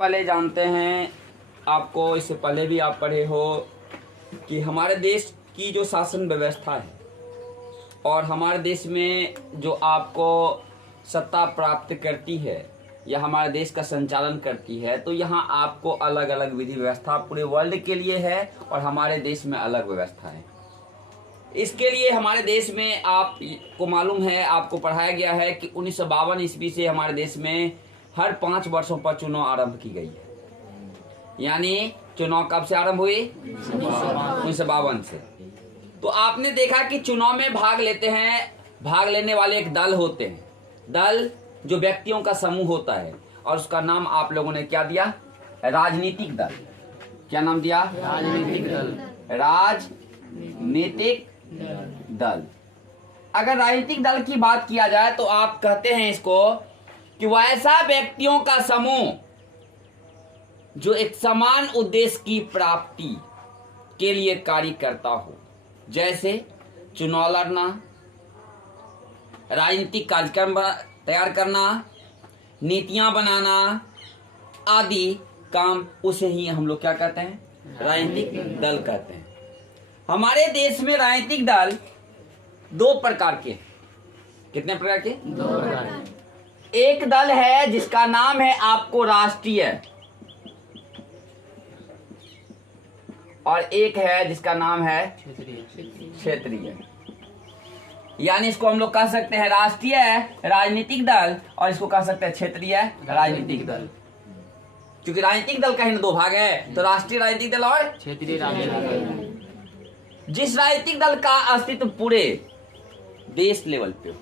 पहले जानते हैं, आपको इससे पहले भी आप पढ़े हो कि हमारे देश की जो शासन व्यवस्था है और हमारे देश में जो आपको सत्ता प्राप्त करती है या हमारे देश का संचालन करती है, तो यहाँ आपको अलग अलग विधि व्यवस्था पूरे वर्ल्ड के लिए है और हमारे देश में अलग व्यवस्था है। इसके लिए हमारे देश में आपको मालूम है, आपको पढ़ाया गया है कि 1952 ईस्वी से हमारे देश में हर 5 वर्षों पर चुनाव आरंभ की गई है। यानी चुनाव कब से आरंभ हुई? 1952 से। तो आपने देखा कि चुनाव में भाग लेने वाले एक दल होते हैं। दल जो व्यक्तियों का समूह होता है और उसका नाम आप लोगों ने क्या दिया? राजनीतिक दल। क्या नाम दिया? राजनीतिक दल। राजनीतिक दल। अगर राजनीतिक दल की बात किया जाए तो आप कहते हैं इसको कि वह ऐसा व्यक्तियों का समूह जो एक समान उद्देश्य की प्राप्ति के लिए कार्य करता हो, जैसे चुनाव लड़ना, राजनीतिक कार्यक्रम तैयार करना, नीतियां बनाना आदि काम, उसे ही हम लोग क्या कहते हैं? राजनीतिक दल कहते हैं। हमारे देश में राजनीतिक दल 2 प्रकार के। कितने प्रकार के? 2 प्रकार के। एक दल है जिसका नाम है आपको राष्ट्रीय, और एक है जिसका नाम है क्षेत्रीय। यानी इसको हम लोग कह सकते हैं राष्ट्रीय राजनीतिक दल और इसको कह सकते हैं क्षेत्रीय राजनीतिक दल। क्योंकि राजनीतिक दल का ही 2 भाग है, तो राष्ट्रीय राजनीतिक दल और क्षेत्रीय राजनीतिक दल। जिस राजनीतिक दल का अस्तित्व पूरे देश लेवल पे हो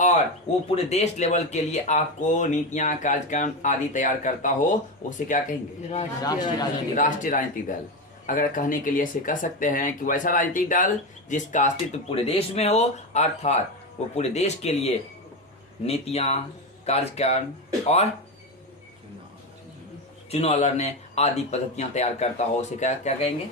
और वो पूरे देश लेवल के लिए आपको नीतियां, कार्यक्रम आदि तैयार करता हो, उसे क्या कहेंगे? राष्ट्रीय राजनीतिक दल। अगर कहने के लिए इसे कह सकते हैं कि वैसा राजनीतिक दल जिसका अस्तित्व पूरे देश में हो, अर्थात वो पूरे देश के लिए नीतियां, कार्यक्रम और चुनाव लड़ने आदि पद्धतियां तैयार करता हो, उसे क्या क्या कहेंगे?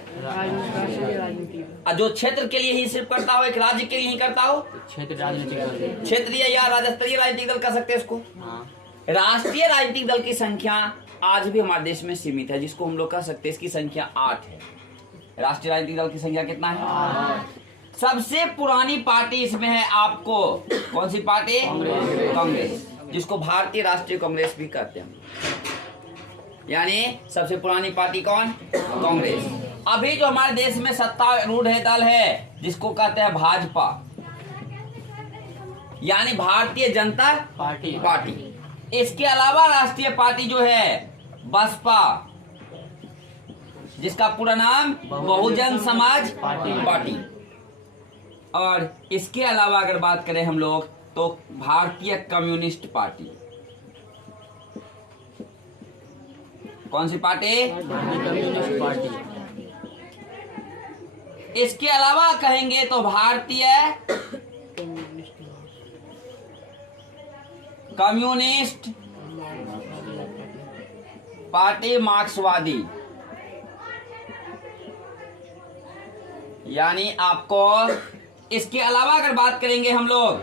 जो क्षेत्र के लिए ही सिर्फ करता हो, एक राज्य के लिए ही करता हो, क्षेत्रीय या राज्य स्तरीय राजनीतिक दल कह सकते हैं इसको। राष्ट्रीय राजनीतिक दल की संख्या आज भी हमारे देश में सीमित है, जिसको हम लोग कह सकते हैं इसकी संख्या 8 है। राष्ट्रीय राजनीतिक दल की संख्या कितना है? 8। सबसे पुरानी पार्टी इसमें है आपको कौन सी पार्टी? कांग्रेस, जिसको भारतीय राष्ट्रीय कांग्रेस भी कहते हैं। यानी सबसे पुरानी पार्टी कौन? कांग्रेस। अभी जो हमारे देश में सत्तारूढ़ दल है जिसको कहते हैं भाजपा, यानी भारतीय जनता पार्टी। इसके अलावा राष्ट्रीय पार्टी जो है बसपा, जिसका पूरा नाम बहुजन समाज पार्टी। और इसके अलावा अगर बात करें हम लोग तो भारतीय कम्युनिस्ट पार्टी। कौन सी पार्टी? Communist party. इसके अलावा कहेंगे तो भारतीय कम्युनिस्ट पार्टी मार्क्सवादी। यानी आपको इसके अलावा अगर बात करेंगे हम लोग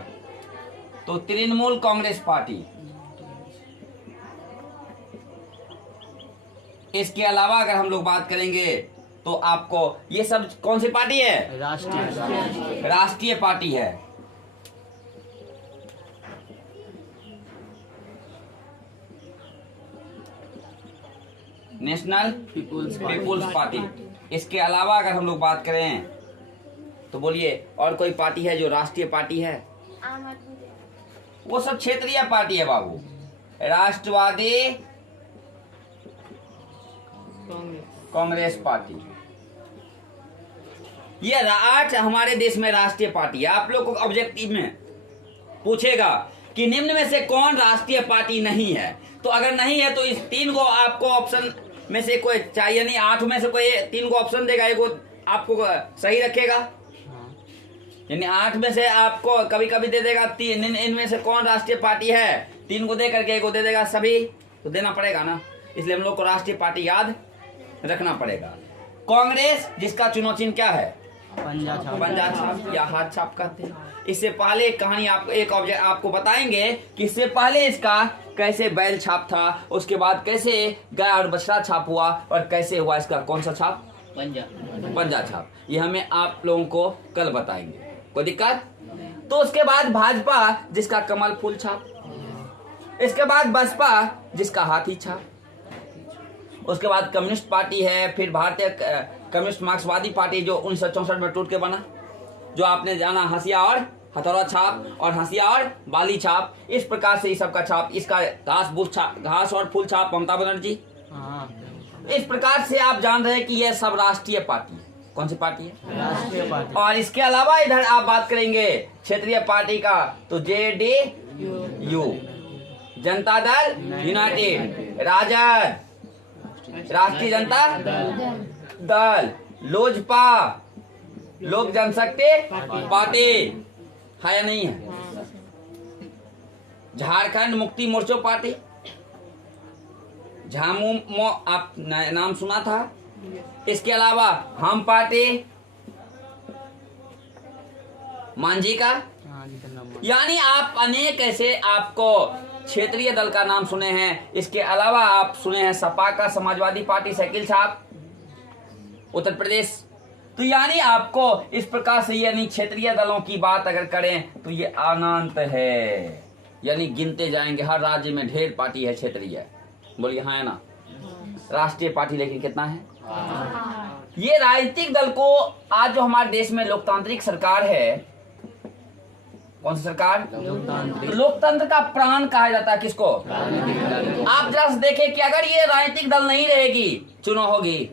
तो तृणमूल कांग्रेस पार्टी। इसके अलावा अगर हम लोग बात करेंगे तो आपको ये सब कौन सी पार्टी है? राष्ट्रीय पार्टी है। National people's party. इसके अलावा अगर हम लोग बात करें तो बोलिए और कोई पार्टी है जो राष्ट्रीय पार्टी है? वो सब क्षेत्रीय पार्टी है बाबू। राष्ट्रवादी कांग्रेस पार्टी, ये 8 हमारे देश में राष्ट्रीय पार्टी है। आप लोग को ऑब्जेक्टिव में पूछेगा कि निम्न में से कौन राष्ट्रीय पार्टी नहीं है, तो अगर नहीं है तो इस 3 को आपको ऑप्शन में से कोई चाहिए नहीं, 8 में से कोई 3 को ऑप्शन देगा, एक आपको सही रखेगा। यानी 8 में से आपको कभी कभी दे देगा 3, इनमें से कौन राष्ट्रीय पार्टी है, 3 को दे करके 1 को दे देगा, सभी तो देना पड़ेगा ना। इसलिए हम लोग को राष्ट्रीय पार्टी याद रखना पड़ेगा। कांग्रेस जिसका चुनाव चिन्ह क्या है? पंजा छाप या हाथ छाप कहते हैं। इससे पहले कहानी आपको एक ऑब्जेक्ट आपको बताएंगे कि इससे पहले इसका कैसे बैल छाप था, उसके बाद कैसे गाय और बछड़ा छाप हुआ और कैसे हुआ इसका कौन सा छाप, पंजा छाप। ये हमें आप लोगों को कल बताएंगे, कोई दिक्कत। तो उसके बाद भाजपा जिसका कमल फूल छाप, इसके बाद बसपा जिसका हाथी छाप, उसके बाद कम्युनिस्ट पार्टी है, फिर भारतीय कम्युनिस्ट मार्क्सवादी पार्टी जो 1964 में टूट के बना, जो आपने जाना हंसिया और हथौड़ा छाप और हंसिया और बाली छाप। इस प्रकार से इस सब का छाप, इसका घास और फूल छाप ममता बनर्जी। इस प्रकार से आप जान रहे हैं कि यह सब राष्ट्रीय पार्टी है। कौन सी पार्टी है? राष्ट्रीय पार्टी। और इसके अलावा इधर आप बात करेंगे क्षेत्रीय पार्टी का तो JDU, जनता दल यूनाइटेड, राजद, राष्ट्रीय जनता दल, लोजपा, लोक जनशक्ति पार्टी है या नहीं है, झारखंड मुक्ति मोर्चा पार्टी, झामू आप नाम सुना था। इसके अलावा हम पार्टी, मांझी का, यानी आप अनेक ऐसे आपको क्षेत्रीय दल का नाम सुने हैं। इसके अलावा आप सुने हैं सपा का, समाजवादी पार्टी, साइकिल छाप, उत्तर प्रदेश। तो यानी आपको इस प्रकार से यानी क्षेत्रीय दलों की बात अगर करें तो ये अनंत है, यानी गिनते जाएंगे। हर राज्य में ढेर पार्टी है क्षेत्रीय, बोलिए हाँ है ना। राष्ट्रीय पार्टी लेकिन कितना है? ये राजनीतिक दल को आज जो हमारे देश में लोकतांत्रिक सरकार है, कौन सी सरकार? लोकतंत्र का प्राण कहा जाता है किसको? आप जरा देखें कि अगर ये राजनीतिक दल नहीं रहेगी, चुनाव होगी,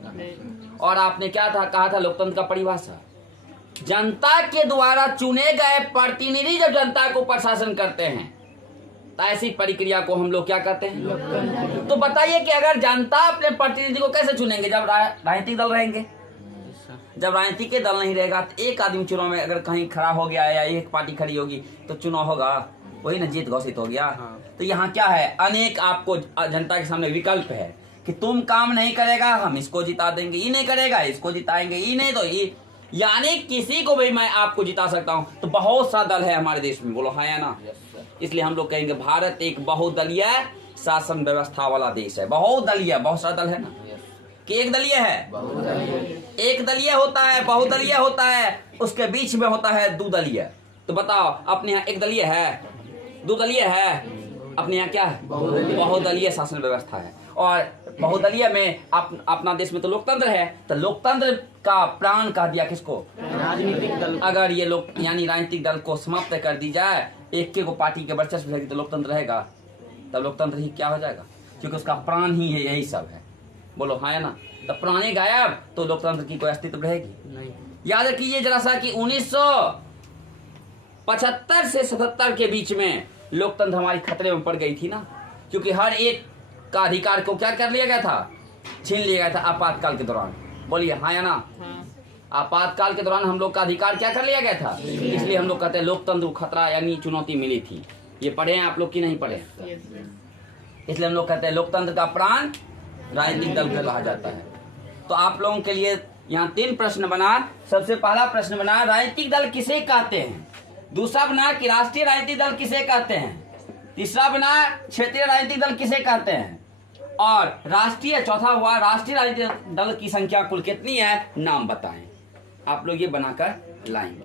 और आपने क्या था कहा था लोकतंत्र का परिभाषा, जनता के द्वारा चुने गए प्रतिनिधि जब जनता को प्रशासन करते हैं तो ऐसी प्रक्रिया को हम लोग क्या कहते हैं? तो बताइए कि अगर जनता अपने प्रतिनिधि को कैसे चुनेंगे जब राजनीतिक दल रहेंगे? जब राजनीतिक के दल नहीं रहेगा तो एक आदमी चुनाव में अगर कहीं खड़ा हो गया या एक पार्टी खड़ी होगी तो चुनाव होगा, वही ना, जीत घोषित हो गया। तो यहाँ क्या है, अनेक आपको जनता के सामने विकल्प है कि तुम काम नहीं करेगा हम इसको जिता देंगे, ये नहीं करेगा इसको जिताएंगे, ये नहीं तो ये, यानी किसी को भी मैं आपको जिता सकता हूँ। तो बहुत सा दल है हमारे देश में, बोलो हाँ या ना। इसलिए हम लोग कहेंगे भारत एक बहुदलीय शासन व्यवस्था वाला देश है। बहुदलीय, बहुत सारा दल है ना कि एक दलीय है? एक दलीय होता है, बहुदलीय होता है, उसके बीच में होता है दुदलीय। तो बताओ अपने यहाँ एक दलीय है, दुदलीय है, अपने यहाँ क्या है? बहुदलीय शासन व्यवस्था है। और बहुदलीय में अपना देश में तो लोकतंत्र है, तो लोकतंत्र का प्राण कह दिया किसको? राजनीतिक दल। अगर ये लोग यानी राजनीतिक दल को समाप्त कर दी जाए, एक के को पार्टी के वर्चस्व रहेगी तो लोकतंत्र रहेगा, तब लोकतंत्र ही क्या हो जाएगा? क्योंकि उसका प्राण ही है, यही सब है, बोलो हाँ या ना। तो प्राणी गायब तो लोकतंत्र की कोई अस्तित्व रहेगी नहीं। याद रखिए जरा सा कि 1975 से 77 के बीच में लोकतंत्र हमारी खतरे में पड़ गई थी ना, क्योंकि हर एक का अधिकार को क्या कर लिया गया था? छीन लिया गया था आपातकाल के दौरान, बोलिए हाँ या ना। आपातकाल के दौरान हम लोग का अधिकार क्या कर लिया गया था? इसलिए हम लोग कहते हैं लोकतंत्र को खतरा यानी चुनौती मिली थी। ये पढ़े हैं आप लोग की नहीं पढ़े? इसलिए हम लोग कहते हैं लोकतंत्र का प्राण राजनीतिक दल को कहा जाता है। तो आप लोगों के लिए यहाँ 3 प्रश्न बना। सबसे पहला प्रश्न बना राजनीतिक दल किसे कहते हैं, दूसरा बना कि राष्ट्रीय राजनीतिक दल किसे कहते हैं, तीसरा बना क्षेत्रीय राजनीतिक दल किसे कहते हैं, और राष्ट्रीय चौथा हुआ राष्ट्रीय राजनीतिक दल की संख्या कुल कितनी है, नाम बताएं। आप लोग ये बनाकर लाएंगे।